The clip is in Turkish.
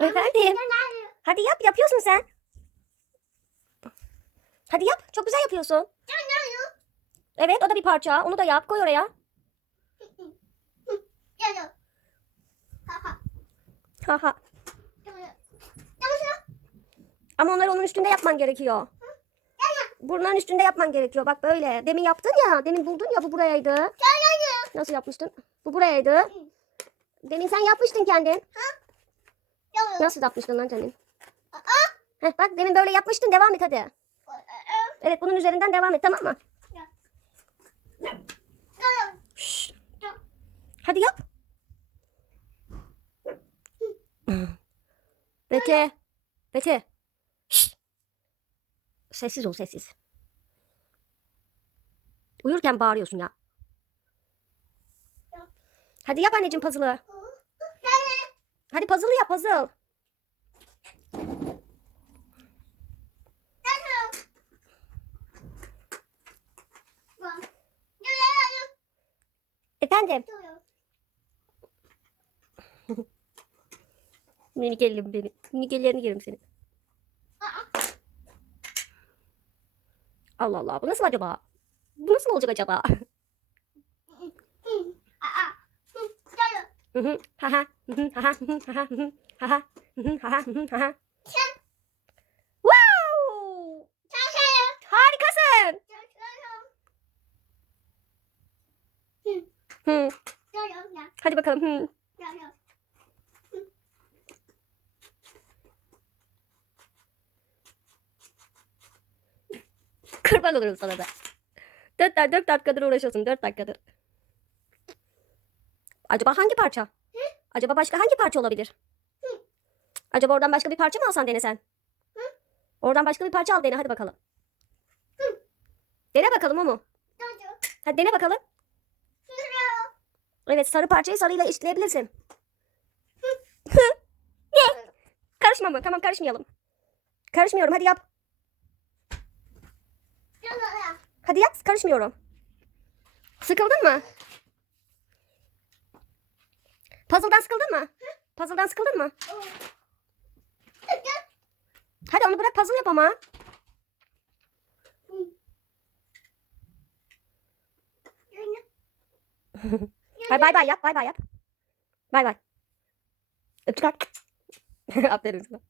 Efendim. Hadi yap yapıyorsun sen. Hadi yap. Çok güzel yapıyorsun. Evet o da bir parça. Onu da yap. Koy oraya. Haha. Ama onları onun üstünde yapman gerekiyor. Burnların üstünde yapman gerekiyor. Bak böyle. Demin yaptın ya. Demin buldun ya bu burayaydı. Nasıl yapmıştın? Bu burayaydı. Demin sen yapmıştın kendin. Nasıl yapmıştın lan demin? Heh, bak demin böyle yapmıştın. Devam et hadi. Evet bunun üzerinden devam et tamam mı? Şşş. Hadi yap. Bete. Bete. Sessiz ol sessiz. Uyurken bağırıyorsun ya. Hadi yap anneciğim puzzle'ı. Hadi puzzle'ı yap puzzle. Efendim. Minik elim benim. Minik ellerini yerim senin. Allah Allah. Bu nasıl acaba? Bu nasıl olacak acaba? Hı hı, ha ha, hı hı, ha ha, hı hı, ha ha, hı hı, ha ha, hı hı, ha ha, hı hı, ha ha. Wow! Harikasın. Hı. Hadi bakalım. Hı. Kurban olurum sana da. Dört, dört, dört dakikadır uğraşıyorsun. Dört dakikadır. Acaba hangi parça? Acaba başka hangi parça olabilir? Acaba oradan başka bir parça mı alsan denesen? Oradan başka bir parça al dene hadi bakalım. Dene bakalım o mu? Hadi dene bakalım. Evet sarı parçayı sarıyla eşitleyebilirsin. Ne? Karışma mı? Tamam karışmayalım. Karışmıyorum hadi yap. Hadi yap karışmıyorum. Sıkıldın mı? Puzzle'dan sıkıldın mı? Puzzle'dan sıkıldın mı? Hadi onu bırak puzzle yap ama. Bay bay bay yap bay bay yap. Bay bay. Öptük. Aferin sana.